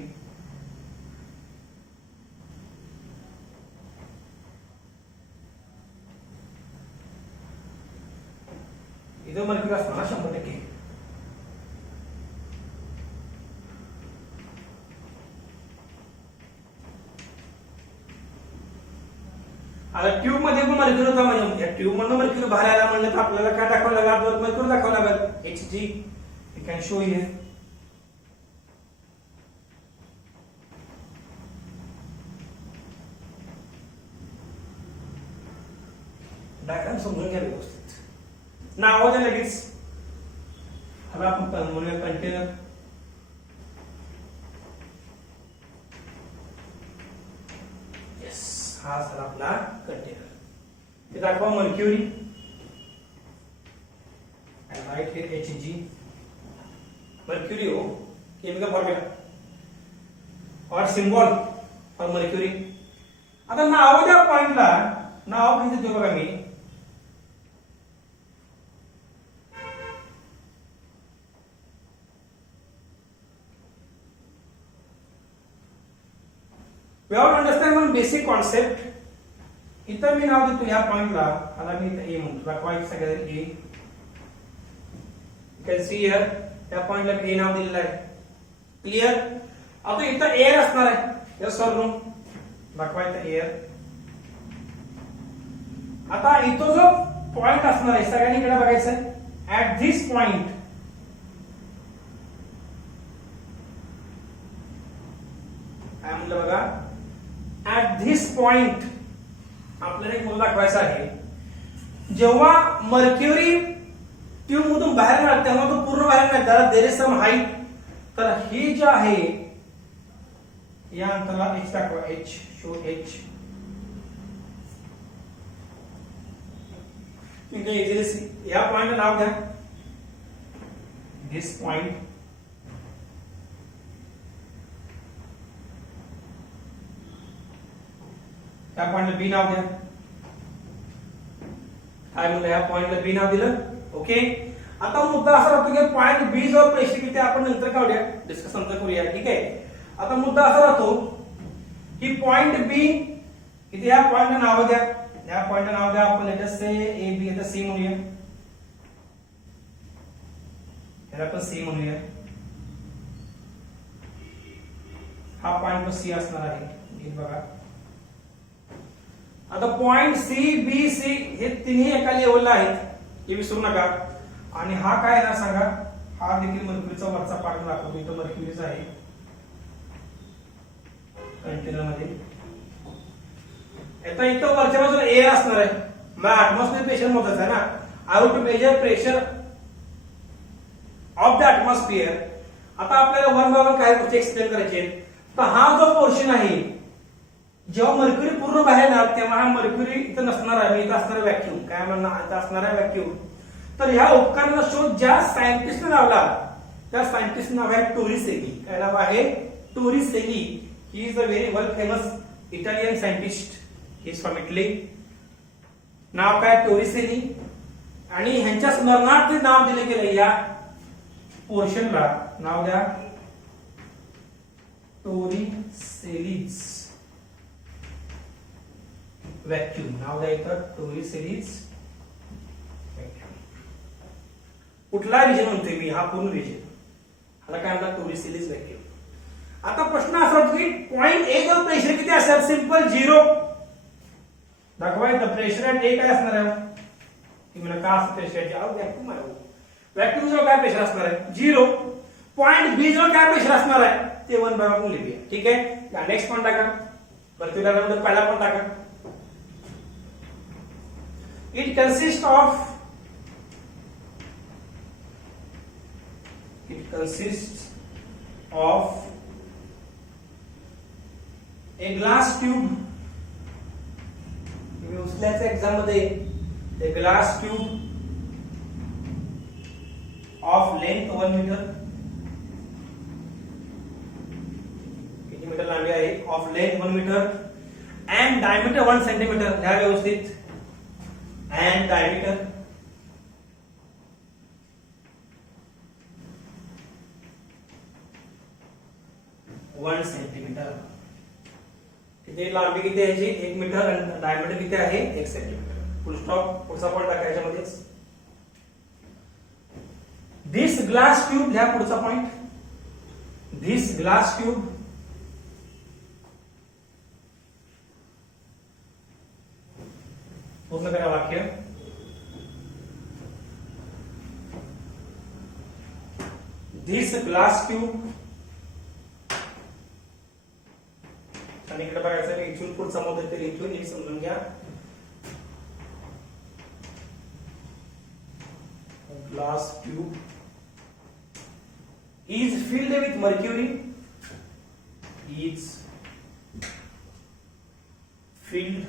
इथं मर्क्युरी असणार 100%. आता ट्यूब मध्ये पण मर्क्युरी होता म्हणजे या ट्यूब मधून मर्क्युरी बाहेर आला म्हणलं तर आपल्याला काय दाखवावं लागेल? मर्क्युरी दाखवावं लागेल. Hg you can show here. Diagram समजून घ्या व्यवस्थित. नाव द्या लगेच. आता आपण म्हणूया कंटेनर. हा सर आपला कंटेनर. हे दाखवा mercury and write here Hg. Mercury हो केमिकल फॉर्म्युला और सिंबल फॉर मर्क्युरी. आता नाव द्या पॉइंटला. नाव किती देतो बघा मी. We have to understand one basic concept. इथं मी नाव देतो या पॉइंटला. आता मी इथं ए म्हणतो. दाखवा सगळ्यात ए. You can see here या पॉइंटला ए नाव दिलेलं आहे. क्लिअर? आता इथं एअर असणार आहे. Yes sir no? दाखवा इथं एअर. आता इथं जो पॉइंट असणार आहे सगळ्यांनी इकडे बघायचं आहे. ऍट धिस पॉइंट काय म्हणलं बघा. ऍट धिस पॉइंट आपल्याला एक मुद्दा दाखवायचा आहे. जेव्हा मर्क्युरी ट्यूब मधून बाहेर निघाला तेव्हा तो पूर्ण बाहेर नाही. त्याला देर इज सम हाईट. तर ही जे आहे या अंतराला एच दाखवा. H show H. या पॉइंटला नाव द्या. This point. या पॉइंटला बी नाव द्या. काय म्हणलं या पॉइंटला बी नाव दिलं. ओके. आता मुद्दा असा राहतो की पॉइंट बी जो प्रेशर किती आपण नंतर काढूया. डिस्कस नंतर करूया. ठीक आहे. आता मुद्दा असा राहतो की पॉइंट बी इथे या पॉइंटला नाव द्या. या पॉइंटला नाव द्या आपण लेटस से ए बी. आता सी म्हणूया. याला आपण सी म्हणूया. हा पॉइंट सी असणार आहे. हे बघा. आता पॉइंट सी बी सी हे तिन्ही एका लेवलला आहेत. हे विसरू नका. आणि हा काय ना सांगा. हा देखील मर्क्युरीचा वरचा पार्ट दाखवतो. इथं मर्क्युरीचा आहे कंटेनर मध्ये. आता इथं वरच्या बाजूला एअर असणार आहे. मला ऍटमॉस्फिअर प्रेशर मोजायचं आहे ना. I have to measure pressure of the atmosphere. आता आपल्याला वन बाय वन काय गोष्टी एक्सप्लेन करायचे. तर हा जो पोर्शन आहे जेव्हा मर्क्युरी पूर्ण बाहेर येणार तेव्हा हा मर्क्युरी इथं नसणार आहे. इथं असणार व्हॅक्यूम. काय म्हणणार इथं असणार आहे व्हॅक्यूम. तर ह्या उपकरणाचा शोध ज्या सायंटिस्टने लावला त्या सायंटिस्ट नाव आहे टोरिसेली. काय नाव आहे? Torricelli. He is a very world famous Italian scientist. He is from Italy. नाव काय? टोरिसेली. आणि ह्यांच्या स्मरणार्थ नाव दिले गेले या पोर्शनला. नाव द्या टोरिसेलीज व्हॅक्यूम. नाव द्या इथं टोरिसेलीज व्हॅक्यूम. कुठला रिजन म्हणतोय मी? हा पूर्ण रिजन. ह्याला काय म्हणतात? टोरिसेलीज व्हॅक्यूम. आता प्रश्न असा होतो की पॉइंट ए जो प्रेशर किती असेल? सिंपल 0. दाखवा इथं प्रेशर ऍट ए काय असणार आहे? की मला का असं प्रेशर व्हॅक्यूम आहे. व्हॅक्यूम जो काय प्रेशर असणार आहे? 0. पॉइंट बी जो काय प्रेशर असणार आहे ते 1 बाय 1 लिहूया. ठीक आहे. नेक्स्ट पॉइंट टाका. परत पहिला पॉइंट टाका. It consists of a glass tube, तुम्ही उचल्याच्या एक्झाम मध्ये a glass tube of length 1 metre, किती मीटर लांबी आहे, of length 1 metre and diameter 1 centimetre, ह्या व्यवस्थित, अँड डायमीटर 1 सेंटीमीटर. किती लांबी किती आहे याची, 1 मीटर आणि डायमीटर किती आहे 1 सेंटीमीटर. फुल स्टॉप. पुढचा पॉइंट टाकायच्या मध्येच. दिस ग्लास ट्यूब, ह्या पुढचा पॉइंट, दिस ग्लास ट्यूब पूर्ण करा वाक्य. दिस ग्लास ट्यूब, आणि इकडे बघायचं इथून पुढचा मुद्दा तरी इथून हे समजून घ्या. Glass tube is filled with mercury, is filled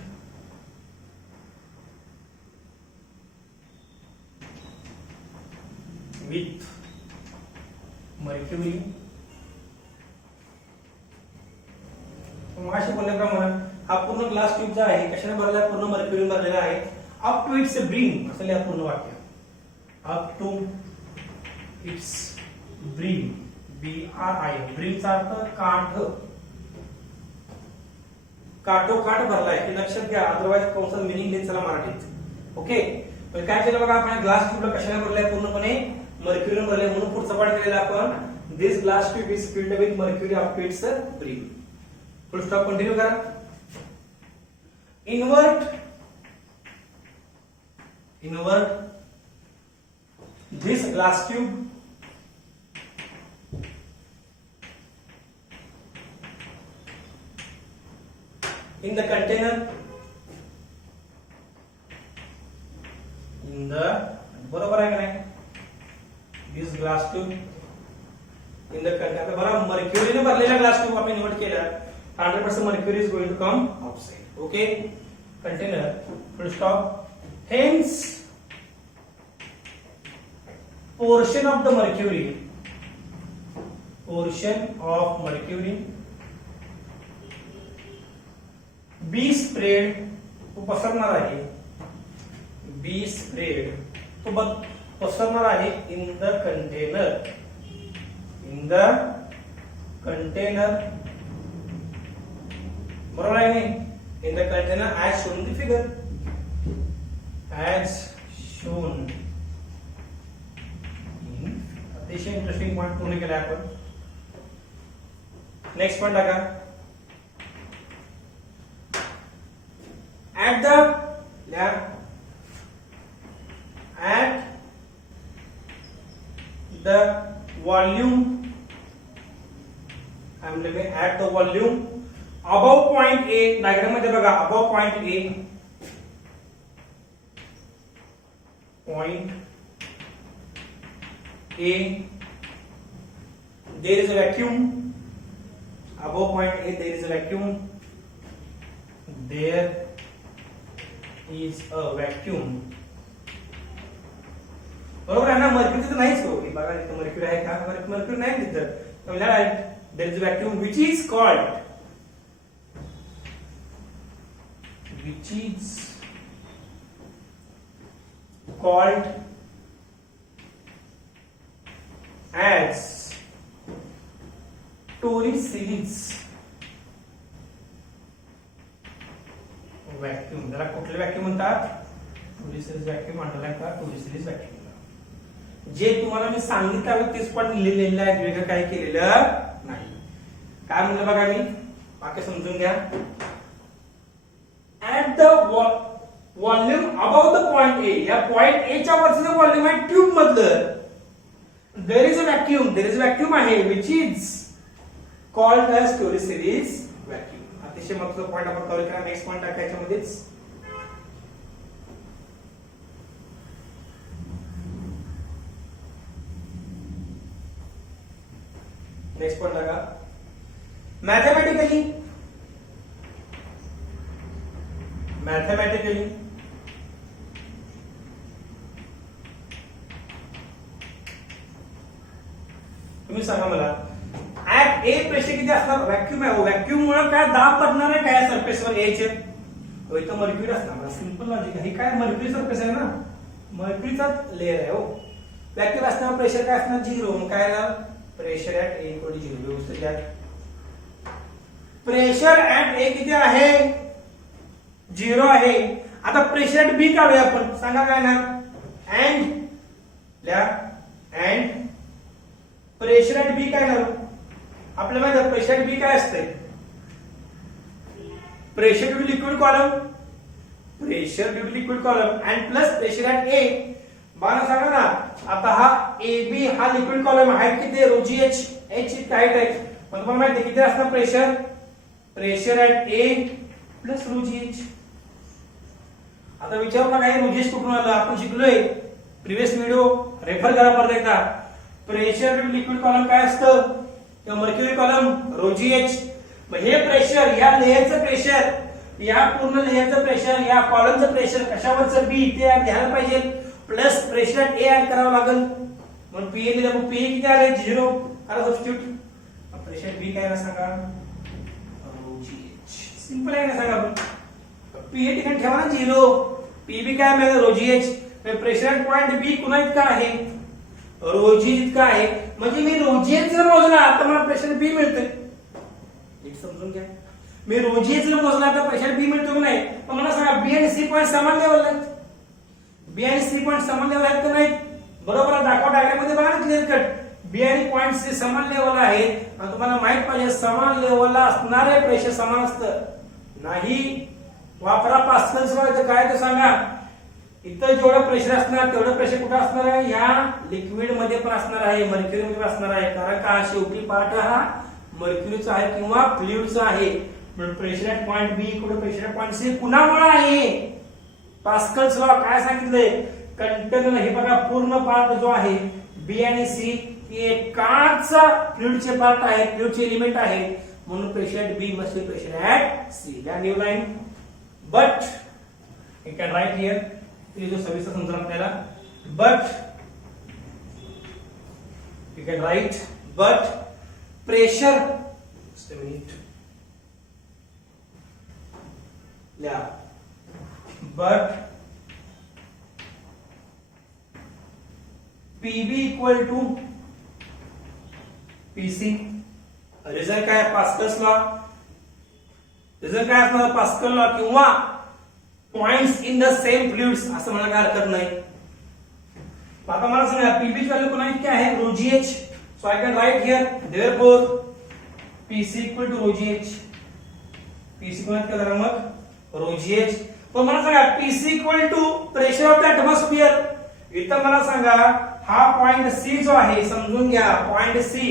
with mercury. मगाशी बोलल्याप्रमाणे हा पूर्ण ग्लास ट्यूब जो आहे कशाने भरलेला आहे, पूर्ण मर्क्युरी भरलेला आहे. अप टू इट्स ब्रीम, असं लिहा पूर्ण वाक्य. Up to its brim, BRI, ब्रीमचा अर्थ काठ, काठोकाठ भरलाय, हे लक्षात घ्या, अदरवाइज कंसात मिनिंग देत चला मराठीत. ओके, पण काय केलं बघा आपण, ग्लास ट्यूबला कशाने भरलाय, पूर्णपणे मर्क्युरी भरले, म्हणून पुढचा पाठ केलेला आपण, this glass tube is filled with mercury up to its brim. Full stop. Continue करा. Invert this glass tube in the container, बरोबर आहे का नाही, this glass tube in the container. बरं, मर्क्युरीने भरलेला ग्लास ट्यूब आपण इन्व्हर्ट केला, 100% mercury is going to come outside. Okay, container, full stop. Hence portion of mercury be spread, तो पसरणार आहे, be spread, तो पसरणार आहे in the container, बरोबर आहे नाही, in the container as shown in the figure, as shown. अतिशय इंटरेस्टिंग पॉइंट पूर्ण केला आपण. नेक्स्ट पॉइंट टाका. at the volume, I'm looking at the volume above point A, diagram मध्ये बघा, above point A, there is a vacuum. Above point A there is a vacuum. There is a vacuum. बरोबर आहे ना, mercury तर नाहीच हो, बघा इथं मर्क्युरी आहे का, मर्क्युरी नाही तिथं. there is a vacuum which is called as Torricelli's vacuum. त्याला कुठले व्हॅक्यूम म्हणतात, टोरिसेलिस व्हॅक्यूम. अंडरलाईन करा, टोरिसेलिस व्हॅक्यूम. जे तुम्हाला मी सांगितलं तेच पण लिहिलेलं आहे, वेगळं काही केलेलं नाही. काय म्हणलं बघा मी, वाक्य समजून घ्या. at the volume above the point A, या पॉइंट A च्या वरचं व्हॉल्यूम आहे ट्यूब मधलं, there is a vacuum आहे which is called as Torricelli's vacuum. अतिशय महत्त्वाचा पॉइंट आपण कव्हर करा. नेक्स्ट पॉइंट टाकायच्या मध्येच. नेक्स्ट पॉइंट टाका. मॅथमॅटिकली मॅथमॅटिकली तुम्ही सांगा मला ऍट ए प्रेशर किती असणार व्हॅक्यूम आहे व्हॅक्यूम मुळे काय दाब पडणार आहे काय सरफेसवर एच इथं मर्क्युरी असणार सिंपल लॉजिक आहे काय मर्क्युरी सरफेस आहे ना मर्क्युरीचा लेअर आहे हो व्हॅक्यूम असणार प्रेशर काय असणार 0 मग काय ना pressure at A equal to 0 व्यवस्थित घ्या प्रेशर ऍट ए किती आहे 0 आहे आता प्रेशर ऍट बी काढूया आपण सांगा काय ना अँड प्रेशर ऍट बी काय ना आपल्याला माहिती आहे प्रेशर ऍट बी काय असते pressure due liquid column and plus pressure at A बाना सांगा ना आता हा ए बी हा लिक्विड कॉलम हाईट किती आहे रोजी एच इतकी हाईट आहे पण तुम्हाला माहिती आहे किती असणार प्रेशर ऍट ए प्लस रोजी एच आता विचारू नका हे रोजी एच कुठून आलं आपण शिकलोय प्रिव्हियस व्हिडिओ रेफर करा परत एकदा प्रेशर ड्यू लिक्विड कॉलम काय असतं किंवा मर्क्युरी कॉलम रोजी एच हे प्रेशर या लेयरचं प्रेशर या पूर्ण लेयरचं प्रेशर या कॉलमचं प्रेशर कशावरचं बी ते घ्यायला पाहिजे प्लस प्रेशर ए ऍड करावं लागेल म्हणून पीए दिलं मग पीए किती आले 0 आता सबस्टिट्यूट प्रेशर बी काय ना सांगा सिंपल आहे ना सांगा आपण पीए ठिकाणी ठेवा ना 0 पीबी काय मिळालं रोजी एच प्रेशर पॉइंट बी कुणा इतका आहे रोजी इतका आहे म्हणजे मी रोजी एच जर मोजला तर मला प्रेशर बी मिळते नीट समजून घ्या मी रोजी एच जर मोजला तर प्रेशर बी मिळतो की नाही पण मला सांगा बी आणि सी पॉइंट समान लेवल आहेत बी आणि सी पॉइंट समान लेवल आहेत का नाही बरोबर दाखवा डायग्राम मध्ये बघा ना क्लिअर कट बी आणि पॉइंट सी समान लेवल आहेत आणि तुम्हाला माहित पाहिजे समान लेवलला असणारे प्रेशर समान असतं नाही वापरा पास्कल्स मध्ये काय ते सांगा इथं जेवढं प्रेशर असणार तेवढं प्रेशर कुठं असणार आहे या लिक्विड मध्ये पण असणार आहे मर्क्युरी मध्ये पण असणार आहे कारण का शेवटी पार्ट हा मर्क्युरीचा आहे किंवा फ्लुइडचा आहे म्हणून pressure at point B equal pressure at point C कुणामुळे आहे पास्कल्स लॉ काय सांगितलंय कंटेनर हे बघा पूर्ण पार्ट जो आहे बी आणि सी एकाच फ्लुइडचे पार्ट आहे फ्लुइडचे एलिमेंट आहे म्हणून pressure at B must be pressure at C या new line but you can write here ये जो सविस्तर समजा आपल्याला but you can write but pressure just a minute yeah but pb equal to pc result काय Pascal's law result काय असणार Pascal law किंवा points in the same fluids असं मला काय हरकत नाही आता मला सांगा पीबी व्हॅल्यू कोणा इतकी आहे rho g h so I can write here therefore PC equal to rho g h PC कोणा इतका झाला मग रोजी एच पण मला सांगा PC equal to pressure of the atmosphere इथं मला सांगा हा पॉइंट सी जो आहे समजून घ्या पॉइंट सी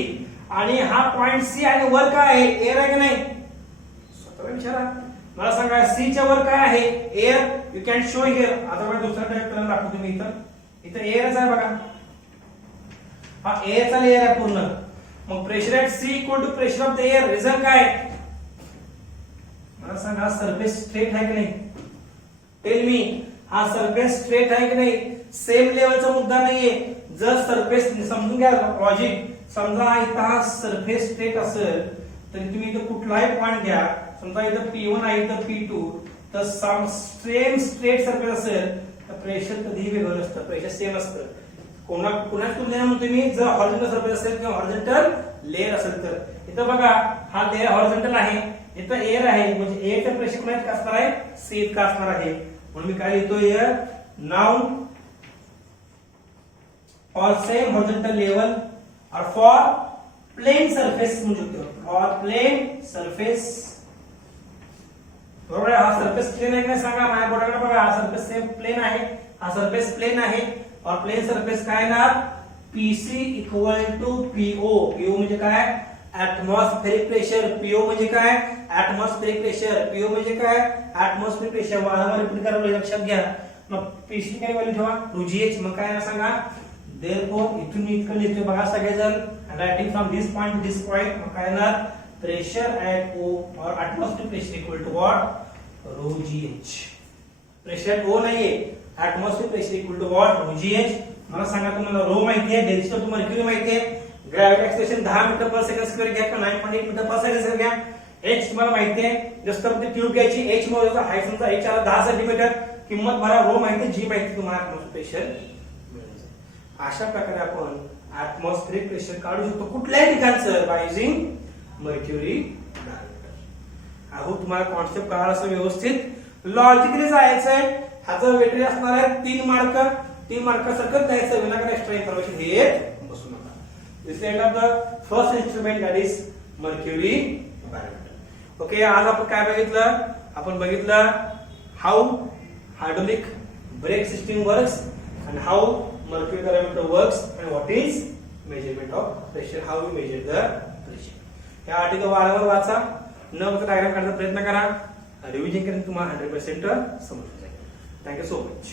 आणि हा पॉइंट सी आणि वर काय आहे एअर आहे की नाही स्वतःला विचारा मला सांगा सी च्या वर काय आहे air you can show here आता मला दुसरा टाइप करून दाखवतो मी इथं एअरच आहे बघा हा एअरचा लेअर आहे पूर्ण मग pressure at C equal to pressure of the air result काय मला सांगा हा सरफेस स्ट्रेट आहे की नाही टेल मी हा सरफेस स्ट्रेट आहे की नाही सेम लेवलचा मुद्दा नाहीये जर सरफेस समजून घ्या लॉजिक समजा इथं हा सरफेस स्ट्रेट असेल तर तुम्ही इथं कुठलाही पॉइंट घ्या समजा इथं P1 आहे इथं P2 तर सेम स्ट्रेट सरफेस असेल तर प्रेशर कधीही वेगळं नसतं प्रेशर सेम असतं कोणा तुलनेने तुम्ही जर हॉरिझॉन्टल सरफेस असेल किंवा हॉरिझॉन्टल लेयर असेल तर इथं बघा हा लेयर हॉरिझॉन्टल आहे इथं एअर आहे म्हणजे एअरचं प्रेशर कोणा इतकं असणार आहे सी इतकं असणार आहे म्हणून मी काय लिहितो here now for same horizontal level और फॉर प्लेन सरफेस म्हणू शकतो फॉर प्लेन सरफेस बरोबर आहे हा सरफेस प्लेन आहे का सांगा माझ्या बोर्डाकडे बघा हा सरफेस सेम प्लेन आहे हा सरफेस प्लेन आहे और प्लेन सरफेस काय ना PC equal to PO PO म्हणजे काय ऍटमॉस्फेरिक प्रेशर पीओ म्हणजे काय ऍटमॉस्फेरिक प्रेशर पीओ म्हणजे काय ऍटमॉस्फेरिक प्रेशर वारंवार रिपीट करावं लक्षात घ्या मग पीसी काय व्हॅल्यू ठेवा रोजीएच मग काय सांगा देयरफॉर इथून इतकं लिहितोय बघा सगळेजण writing from this point to this point मग काय ना pressure at O or atmospheric pressure equal to what rho gh pressure O नाहीये, atmosphere pressure equal to what ρgh. मला सांगा तुम्हाला रो माहिती आहे, डेन्सिटी ऑफ मर्क्युरी माहिती आहे, ग्रॅव्हिटी एक्सेलरेशन 10 मीटर पर सेकंड स्क्वेअर घ्या किंवा 9.8 मीटर पर सेकंड स्क्वेअर घ्या. h तुम्हाला माहिती आहे, जस्ट ती ट्यूब घ्यायची, h मोजायचा, हाईट समजा h आला 10 सेंटीमीटर, किंमत भरा, रो माहिती आहे, g माहिती तुम्हाला ऍटमॉस्फियर प्रेशर मिळायचं. अशा प्रकारे आपण ऍटमॉस्फिरिक प्रेशर काढू शकतो कुठल्याही ठिकाणचं by using mercury barometer. I hope तुम्हाला कॉन्सेप्ट कळाला असेल व्यवस्थित. लॉजिकली जायचंय, ह्याचं वेटेज असणार आहे 3 मार्क. 3 मार्कासारखं द्यायचं, विनाकारण एक्स्ट्रा इन्फॉर्मेशन हे बसू नका. This end of the first instrument, that is mercury barometer. Okay, आज आपण काय बघितलं? आपण बघितलं how hydraulic brake system works and how mercury thermometer works and what is measurement of pressure, how we measure the pressure. हे article वारंवार वाचा, न फक्त डायग्राम काढण्याचा प्रयत्न करा, रिव्हिजन करून तुम्हाला 100% समजून जाईल. Thank you so much.